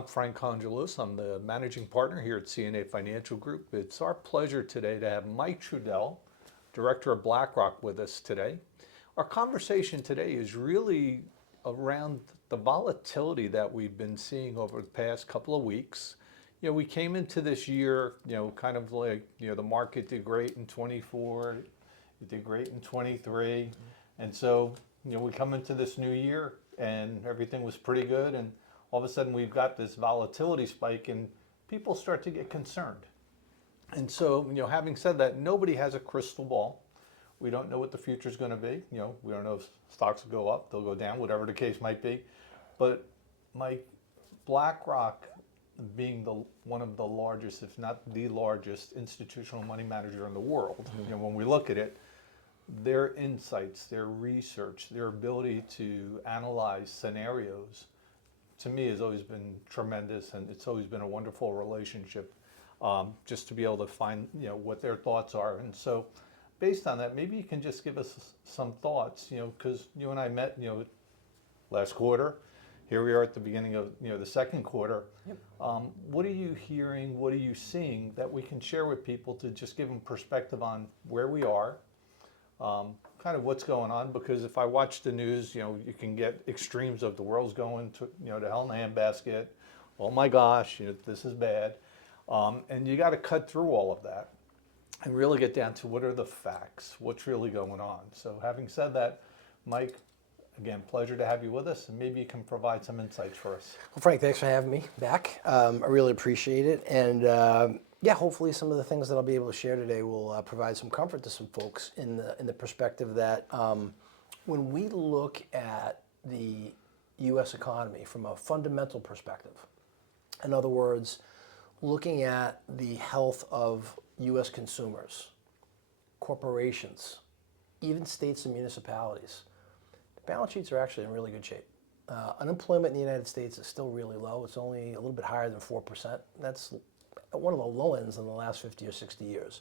I'm Frank Congilose. I'm the managing partner here at C&A Financial Group. It's our pleasure today to have Mike Trudel, director of BlackRock, with us today. Our conversation today is really around the volatility that we've been seeing over the past couple of weeks. We came into this year, kind of like, the market did great in 24, it did great in 23. And so, we come into this new year and everything was pretty good. And all of a sudden we've got this volatility spike and people start to get concerned. And so, having said that, nobody has a crystal ball. We don't know what the future is going to be. We don't know if stocks will go up, they'll go down, whatever the case might be. But BlackRock, being one of the largest, if not the largest institutional money manager in the world, when we look at it, their insights, their research, their ability to analyze scenarios, to me, has always been tremendous, and it's always been a wonderful relationship, just to be able to find what their thoughts are. And so, based on that, maybe you can just give us some thoughts, because you and I met, last quarter. Here we are at the beginning of the second quarter. Yep. What are you hearing? What are you seeing that we can share with people to just give them perspective on where we are, kind of what's going on? Because if I watch the news, you can get extremes of the world's going to to hell in a handbasket. Oh my gosh, this is bad, and you got to cut through all of that and really get down to what are the facts, what's really going on. So, having said that, Mike, again, pleasure to have you with us, and maybe you can provide some insights for us. Well, Frank, thanks for having me back. I really appreciate it. And hopefully some of the things that I'll be able to share today will provide some comfort to some folks in the perspective that when we look at the U.S. economy from a fundamental perspective, in other words, looking at the health of U.S. consumers, corporations, even states and municipalities, balance sheets are actually in really good shape. Unemployment in the United States is still really low. It's only a little bit higher than 4%. That's one of the low ends in the last 50 or 60 years.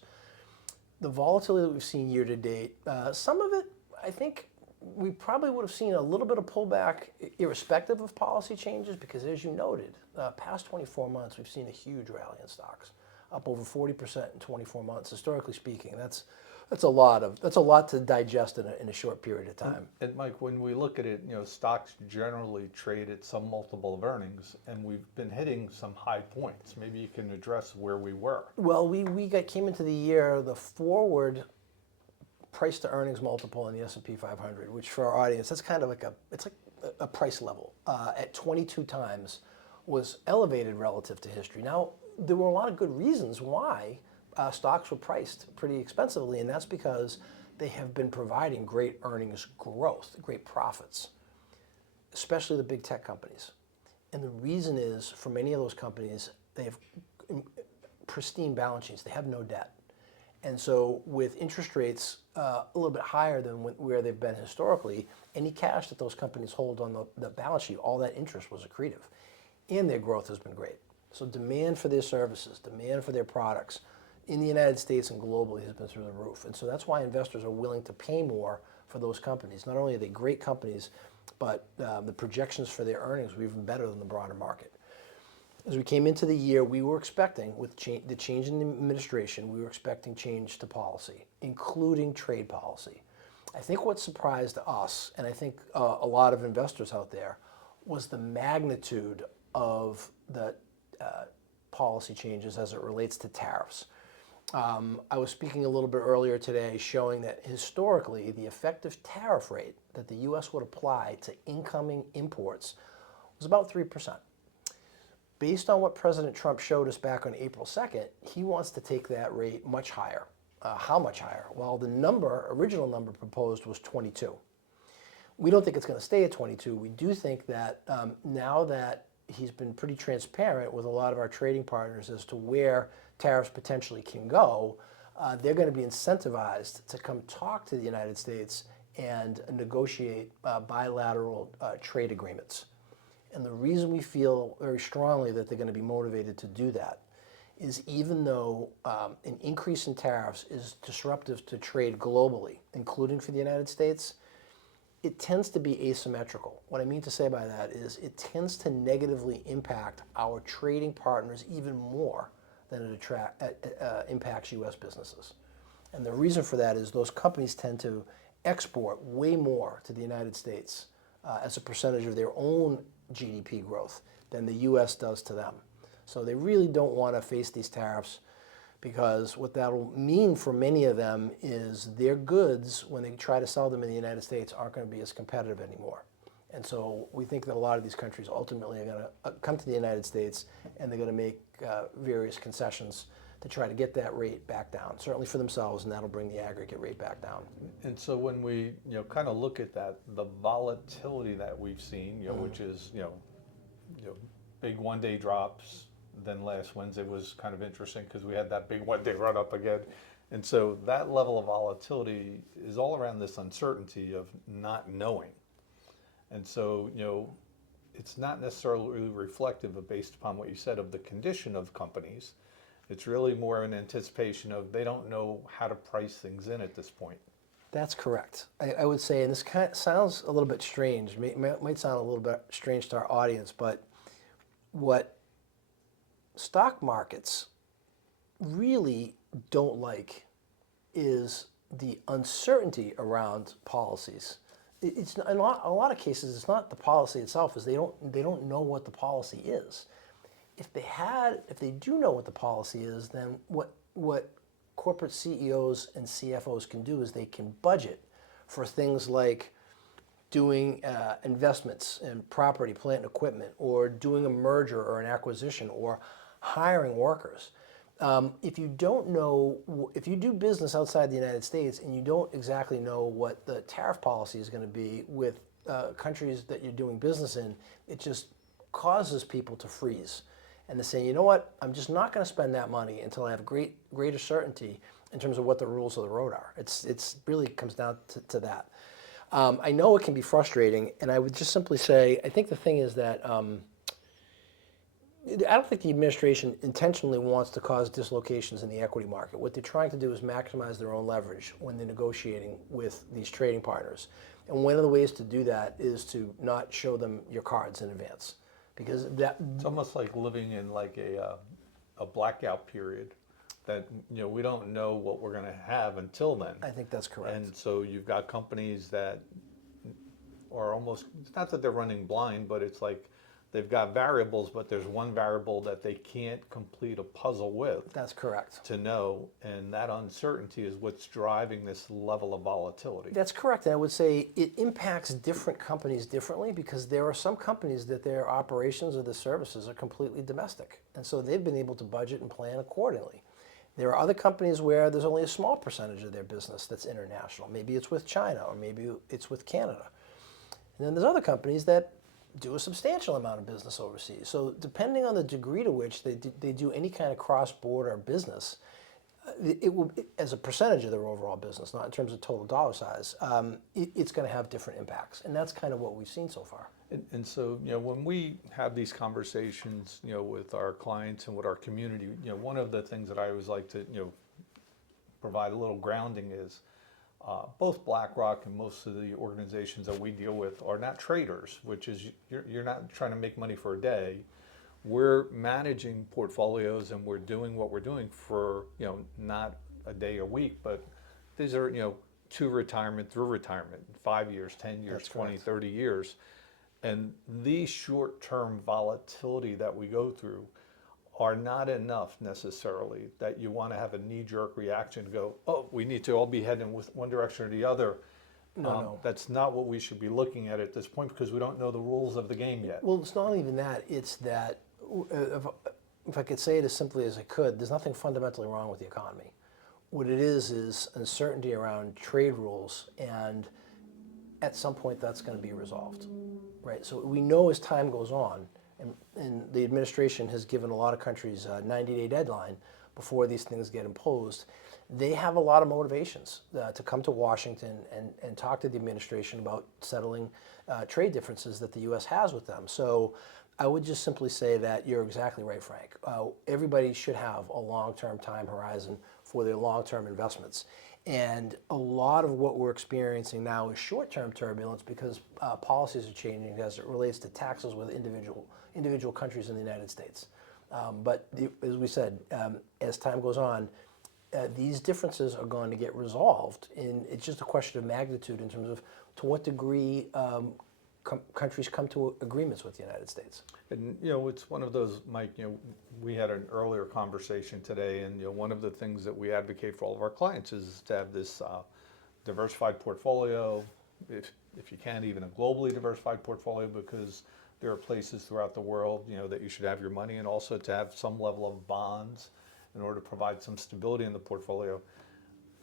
The volatility that we've seen year to date, some of it, I think we probably would have seen a little bit of pullback irrespective of policy changes, because as you noted, past 24 months, we've seen a huge rally in stocks, up over 40% in 24 months. Historically speaking, that's a lot to digest in a short period of time. And Mike, when we look at it, stocks generally trade at some multiple of earnings, and we've been hitting some high points. Maybe you can address where we were. Well, came into the year, the forward price to earnings multiple in the S&P 500, which for our audience, that's kind of like a price level at 22 times, was elevated relative to history. Now, there were a lot of good reasons why stocks were priced pretty expensively, and that's because they have been providing great earnings growth, great profits, especially the big tech companies. And the reason is, for many of those companies, they have pristine balance sheets. They have no debt. And so with interest rates a little bit higher than where they've been historically, any cash that those companies hold on the balance sheet, all that interest was accretive. And their growth has been great. So demand for their services, demand for their products in the United States and globally has been through the roof. And so that's why investors are willing to pay more for those companies. Not only are they great companies, but the projections for their earnings were even better than the broader market. As we came into the year, we were expecting, with the change in the administration, we were expecting change to policy, including trade policy. I think what surprised us, and I think a lot of investors out there, was the magnitude of the policy changes as it relates to tariffs. I was speaking a little bit earlier today showing that historically the effective tariff rate that the U.S. would apply to incoming imports was about 3%. Based on what President Trump showed us back on April 2nd, he wants to take that rate much higher. How much higher? Well, the original number proposed was 22. We don't think it's going to stay at 22. We do think that now that he's been pretty transparent with a lot of our trading partners as to where tariffs potentially can go, they're going to be incentivized to come talk to the United States and negotiate bilateral trade agreements. And the reason we feel very strongly that they're going to be motivated to do that is, even though an increase in tariffs is disruptive to trade globally, including for the United States, it tends to be asymmetrical. What I mean to say by that is it tends to negatively impact our trading partners even more than it impacts U.S. businesses. And the reason for that is those companies tend to export way more to the United States as a percentage of their own GDP growth than the U.S. does to them. So they really don't want to face these tariffs, because what that'll mean for many of them is their goods, when they try to sell them in the United States, aren't going to be as competitive anymore. And so we think that a lot of these countries ultimately are going to come to the United States, and they're going to make various concessions to try to get that rate back down, certainly for themselves, and that'll bring the aggregate rate back down. And so when we kind of look at that, the volatility that we've seen, which is big one-day drops. Then last Wednesday was kind of interesting because we had that big one-day run up again. And so that level of volatility is all around this uncertainty of not knowing. And so, it's not necessarily reflective of, based upon what you said, of the condition of companies. It's really more an anticipation of they don't know how to price things in at this point. That's correct. I would say, and this kind of sounds a little bit strange, might sound a little bit strange to our audience, but what stock markets really don't like is the uncertainty around policies. It's in a lot of cases, it's not the policy itself, is they don't know what the policy is. If they do know what the policy is, then what corporate CEOs and CFOs can do is they can budget for things like doing investments in property, plant, and equipment, or doing a merger or an acquisition, or hiring workers. If you don't know, if you do business outside the United States and you don't exactly know what the tariff policy is going to be with countries that you're doing business in, it just causes people to freeze. And to say, you know what, I'm just not going to spend that money until I have greater certainty in terms of what the rules of the road are. It's really comes down to that. I know it can be frustrating, and I would just simply say, I think the thing is that I don't think the administration intentionally wants to cause dislocations in the equity market. What they're trying to do is maximize their own leverage when they're negotiating with these trading partners. And one of the ways to do that is to not show them your cards in advance. Because it's almost like living in like a blackout period that we don't know what we're going to have until then. I think that's correct. And so you've got companies that are almost, it's not that they're running blind, but it's like they've got variables, but there's one variable that they can't complete a puzzle with. That's correct. To know, and that uncertainty is what's driving this level of volatility. That's correct. And I would say it impacts different companies differently, because there are some companies that their operations or their services are completely domestic. And so they've been able to budget and plan accordingly. There are other companies where there's only a small percentage of their business that's international. Maybe it's with China, or maybe it's with Canada. And then there's other companies that do a substantial amount of business overseas. So depending on the degree to which they do any kind of cross-border business, it will, as a percentage of their overall business, not in terms of total dollar size, it's going to have different impacts. And that's kind of what we've seen so far. And so, when we have these conversations, with our clients and with our community, one of the things that I always like to, provide a little grounding is, both BlackRock and most of the organizations that we deal with are not traders, which is you're not trying to make money for a day. We're managing portfolios, and we're doing what we're doing for not a day a week, but these are to retirement, through retirement, 5 years, 10 years, That's 20, correct. 30 years. And these short-term volatility that we go through are not enough necessarily that you want to have a knee-jerk reaction to go, oh, we need to all be heading with one direction or the other. No. That's not what we should be looking at this point, because we don't know the rules of the game yet. Well, it's not even that. It's that, if I could say it as simply as I could, there's nothing fundamentally wrong with the economy. What it is uncertainty around trade rules, and at some point that's going to be resolved, right? So we know as time goes on, and the administration has given a lot of countries a 90-day deadline before these things get imposed. They have a lot of motivations to come to Washington and talk to the administration about settling trade differences that the U.S. has with them. So I would just simply say that you're exactly right, Frank. Everybody should have a long-term time horizon for their long-term investments. And a lot of what we're experiencing now is short-term turbulence because policies are changing as it relates to taxes with individual countries in the United States. As we said, as time goes on, these differences are going to get resolved, and it's just a question of magnitude in terms of to what degree countries come to agreements with the United States. And it's one of those, Mike. We had an earlier conversation today, and one of the things that we advocate for all of our clients is to have this diversified portfolio, if you can, even a globally diversified portfolio, because there are places throughout the world, that you should have your money, and also to have some level of bonds in order to provide some stability in the portfolio.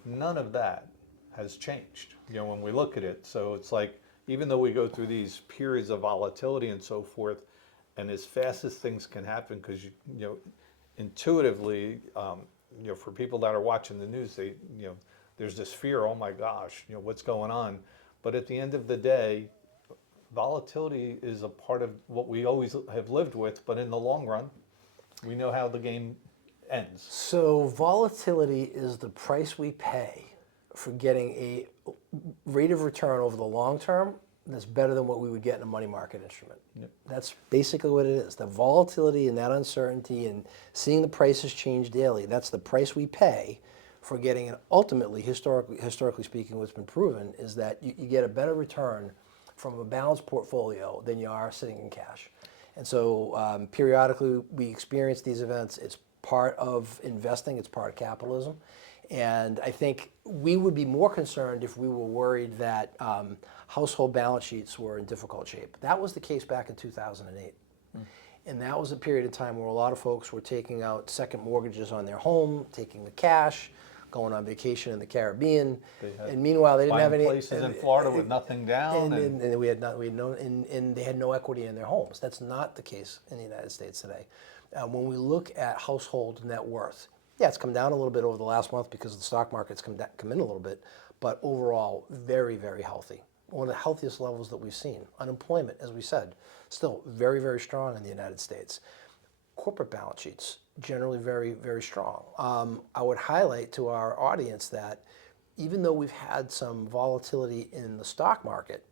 None of that has changed, when we look at it. So it's like, even though we go through these periods of volatility and so forth, and as fast as things can happen, because intuitively, for people that are watching the news, they, there's this fear. Oh my gosh, what's going on? But at the end of the day, volatility is a part of what we always have lived with. But in the long run, we know how the game ends. So volatility is the price we pay for getting a rate of return over the long term that's better than what we would get in a money market instrument. Yep. That's basically what it is. The volatility and that uncertainty and seeing the prices change daily, that's the price we pay for getting an ultimately, historically speaking, what's been proven is that you get a better return from a balanced portfolio than you are sitting in cash. And so periodically we experience these events. It's part of investing, it's part of capitalism. And I think we would be more concerned if we were worried that household balance sheets were in difficult shape. That was the case back in 2008. And that was a period of time where a lot of folks were taking out second mortgages on their home, taking the cash, going on vacation in the Caribbean. And meanwhile, they didn't have any places in Florida with nothing down. And they had no equity in their homes. That's not the case in the United States today. When we look at household net worth, yeah, it's come down a little bit over the last month because the stock market's come in a little bit, but overall, very, very healthy. One of the healthiest levels that we've seen. Unemployment, as we said, still very, very strong in the United States. Corporate balance sheets, generally very, very strong. I would highlight to our audience that even though we've had some volatility in the stock market,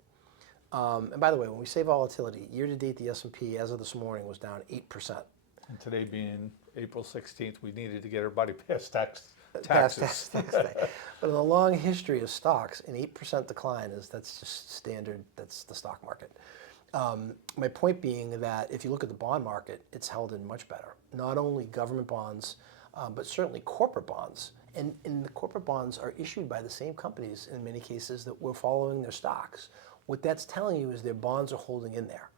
and by the way, when we say volatility, year to date, the S&P, as of this morning, was down 8%. And today being April 16th, we needed to get everybody past taxes. Tax day. But in the long history of stocks, an 8% decline that's just standard. That's the stock market. My point being that if you look at the bond market, it's held in much better. Not only government bonds, but certainly corporate bonds. And the corporate bonds are issued by the same companies in many cases that we're following their stocks. What that's telling you is their bonds are holding in there.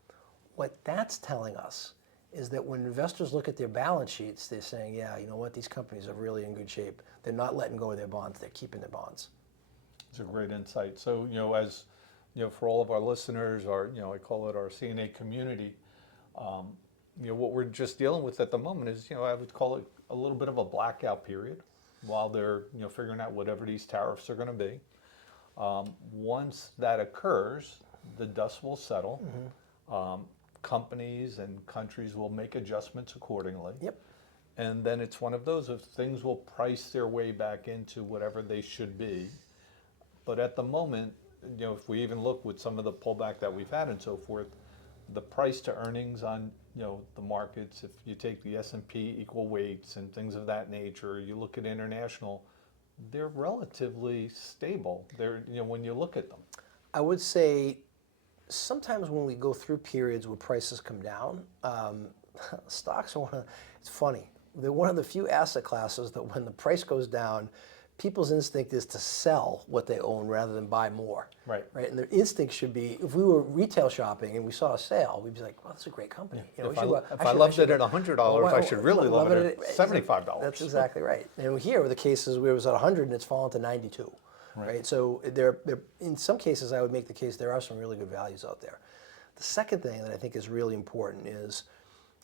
What that's telling us is that when investors look at their balance sheets, they're saying, yeah, you know what, these companies are really in good shape. They're not letting go of their bonds, they're keeping their bonds. It's a great insight. So, as for all of our listeners, I call it our C&A community, what we're just dealing with at the moment is, I would call it a little bit of a blackout period while they're, figuring out whatever these tariffs are going to be. Once that occurs, the dust will settle. Mm-hmm. Companies and countries will make adjustments accordingly. Yep. And then it's one of those of things will price their way back into whatever they should be. But at the moment, if we even look with some of the pullback that we've had and so forth, the price to earnings on, the markets, if you take the S&P equal weights and things of that nature, you look at international, they're relatively stable. They're, when you look at them. I would say sometimes when we go through periods where prices come down, stocks are it's funny. They're one of the few asset classes that when the price goes down, people's instinct is to sell what they own rather than buy more. Right. Right. And their instinct should be, if we were retail shopping and we saw a sale, we'd be like, well, that's a great company. If I loved it at $100, I should really love it at $75. That's exactly right. And here were the cases where it was at 100 and it's fallen to 92. Right. So there, in some cases, I would make the case there are some really good values out there. The second thing that I think is really important is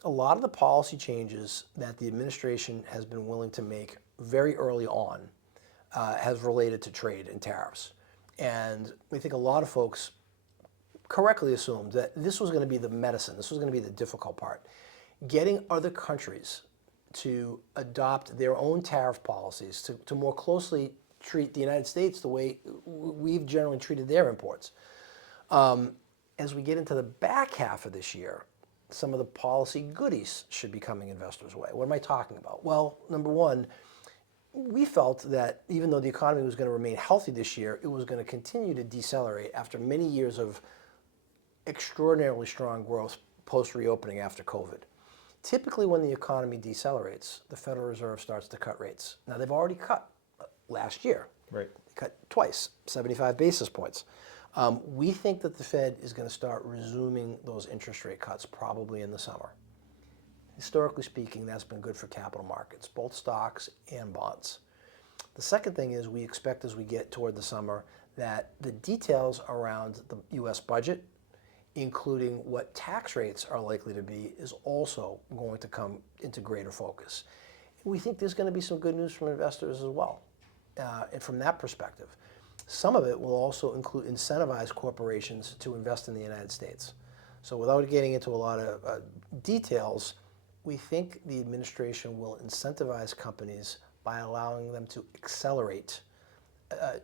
a lot of the policy changes that the administration has been willing to make very early on has related to trade and tariffs. And we think a lot of folks correctly assumed that this was going to be the medicine. This was going to be the difficult part. Getting other countries to adopt their own tariff policies to more closely treat the United States the way we've generally treated their imports. As we get into the back half of this year, some of the policy goodies should be coming investors' way. What am I talking about? Well, number one, we felt that even though the economy was going to remain healthy this year, it was going to continue to decelerate after many years of extraordinarily strong growth post-reopening after COVID. Typically, when the economy decelerates, the Federal Reserve starts to cut rates. Now, they've already cut last year. Right. They cut twice, 75 basis points. We think that the Fed is going to start resuming those interest rate cuts probably in the summer. Historically speaking, that's been good for capital markets, both stocks and bonds. The second thing is we expect as we get toward the summer that the details around the U.S. budget, including what tax rates are likely to be, is also going to come into greater focus. We think there's going to be some good news from investors as well. And from that perspective, some of it will also incentivize corporations to invest in the United States. So without getting into a lot of details, we think the administration will incentivize companies by allowing them to accelerate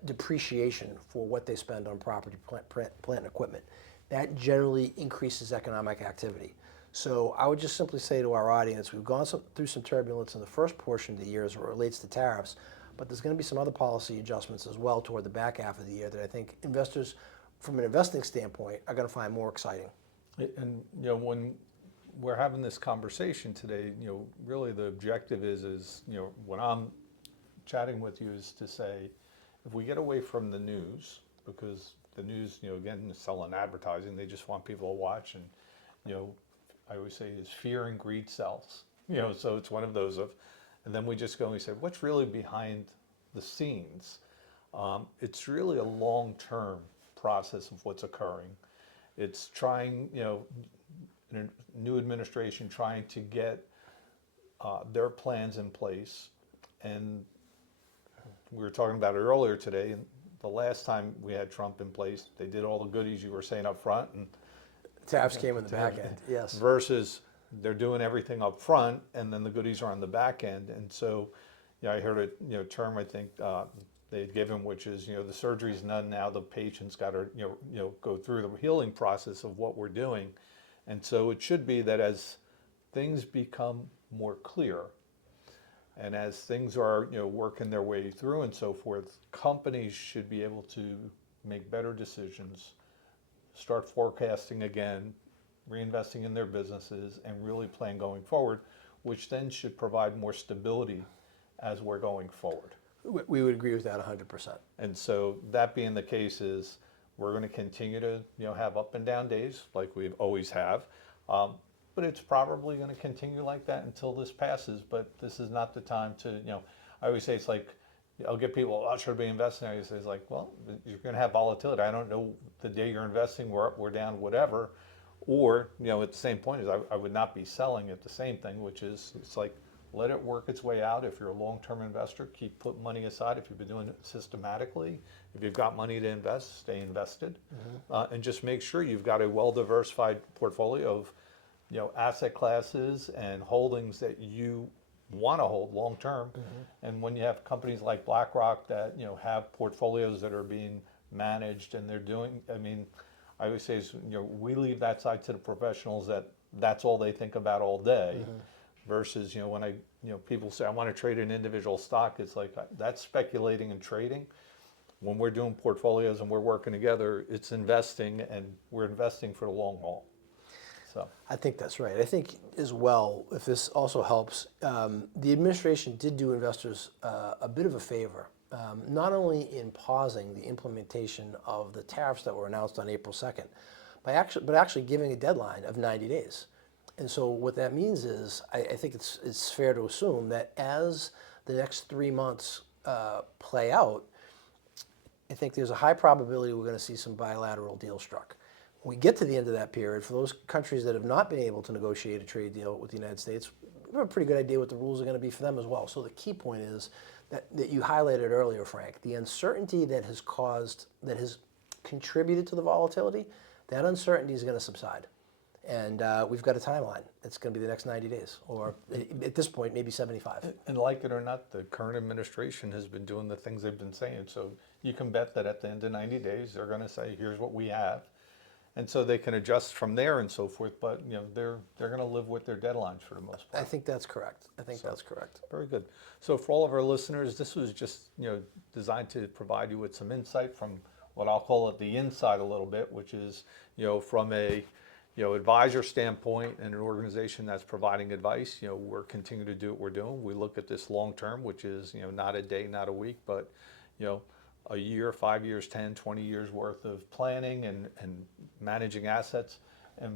depreciation for what they spend on property, plant, and equipment. That generally increases economic activity. So I would just simply say to our audience, we've gone through some turbulence in the first portion of the year as it relates to tariffs, but there's going to be some other policy adjustments as well toward the back half of the year that I think investors, from an investing standpoint, are going to find more exciting. And when we're having this conversation today, really the objective is when I'm chatting with you is to say, if we get away from the news, because the news, again, is selling advertising, they just want people to watch, and I always say is fear and greed sells. So it's one of those of, and then we just go and we say, what's really behind the scenes? It's really a long-term process of what's occurring. It's trying, a new administration trying to get their plans in place. And we were talking about it earlier today, and the last time we had Trump in place, they did all the goodies you were saying up front, and tariffs came in the back end, yes. Versus they're doing everything up front, and then the goodies are on the back end. And so, I heard a term I think they'd given, which is the surgery's done now. The patient's got to go through the healing process of what we're doing, and so it should be that as things become more clear, and as things are working their way through and so forth, companies should be able to make better decisions, start forecasting again, reinvesting in their businesses, and really plan going forward, which then should provide more stability as we're going forward. We would agree with that 100%. And so that being the case is we're going to continue to have up and down days like we always have. But it's probably going to continue like that until this passes. But this is not the time to, I always say it's like, I'll get people, should I be investing? I say it's like, well, you're going to have volatility. I don't know the day you're investing, we're up, we're down, whatever. Or, at the same point is I would not be selling at the same thing, which is it's like, let it work its way out. If you're a long-term investor, keep putting money aside. If you've been doing it systematically, if you've got money to invest, stay invested. And just make sure you've got a well-diversified portfolio of asset classes and holdings that you want to hold long term. And when you have companies like BlackRock that have portfolios that are being managed and they're doing, I always say is, we leave that side to the professionals that's all they think about all day. Versus when people say I want to trade an individual stock, it's like that's speculating and trading. When we're doing portfolios and we're working together, it's investing, and we're investing for the long haul. So I think that's right. I think as well, if this also helps, the administration did do investors a bit of a favor, not only in pausing the implementation of the tariffs that were announced on April 2nd, but actually giving a deadline of 90 days. And so what that means is, I think it's fair to assume that as the next 3 months play out, I think there's a high probability we're going to see some bilateral deals struck. When we get to the end of that period, for those countries that have not been able to negotiate a trade deal with the United States, we have a pretty good idea what the rules are going to be for them as well. So the key point is that you highlighted earlier, Frank, the uncertainty that has contributed to the volatility, that uncertainty is going to subside. And we've got a timeline. It's going to be the next 90 days, or at this point, maybe 75. And like it or not, the current administration has been doing the things they've been saying. So you can bet that at the end of 90 days, they're going to say, here's what we have. And so they can adjust from there and so forth. But they're going to live with their deadlines for the most part. I think that's correct. That's correct. Very good. So for all of our listeners, this was just designed to provide you with some insight from what I'll call it the inside a little bit, which is from a advisor standpoint and an organization that's providing advice. We're continuing to do what we're doing. We look at this long term, which is not a day, not a week, but a year, 5 years, 10, 20 years worth of planning and managing assets. And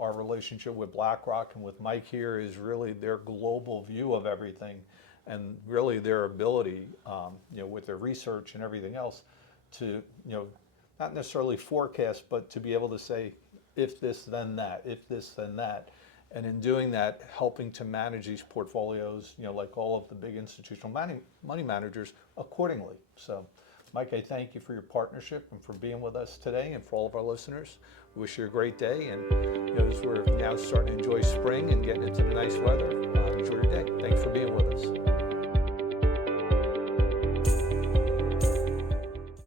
our relationship with BlackRock and with Mike here is really their global view of everything, and really their ability, with their research and everything else, to not necessarily forecast, but to be able to say, if this then that, if this then that, and in doing that, helping to manage these portfolios, like all of the big institutional money managers, accordingly. So, Mike, I thank you for your partnership and for being with us today, and for all of our listeners. We wish you a great day, and as we're now starting to enjoy spring and getting into the nice weather, enjoy your day. Thanks for being with us.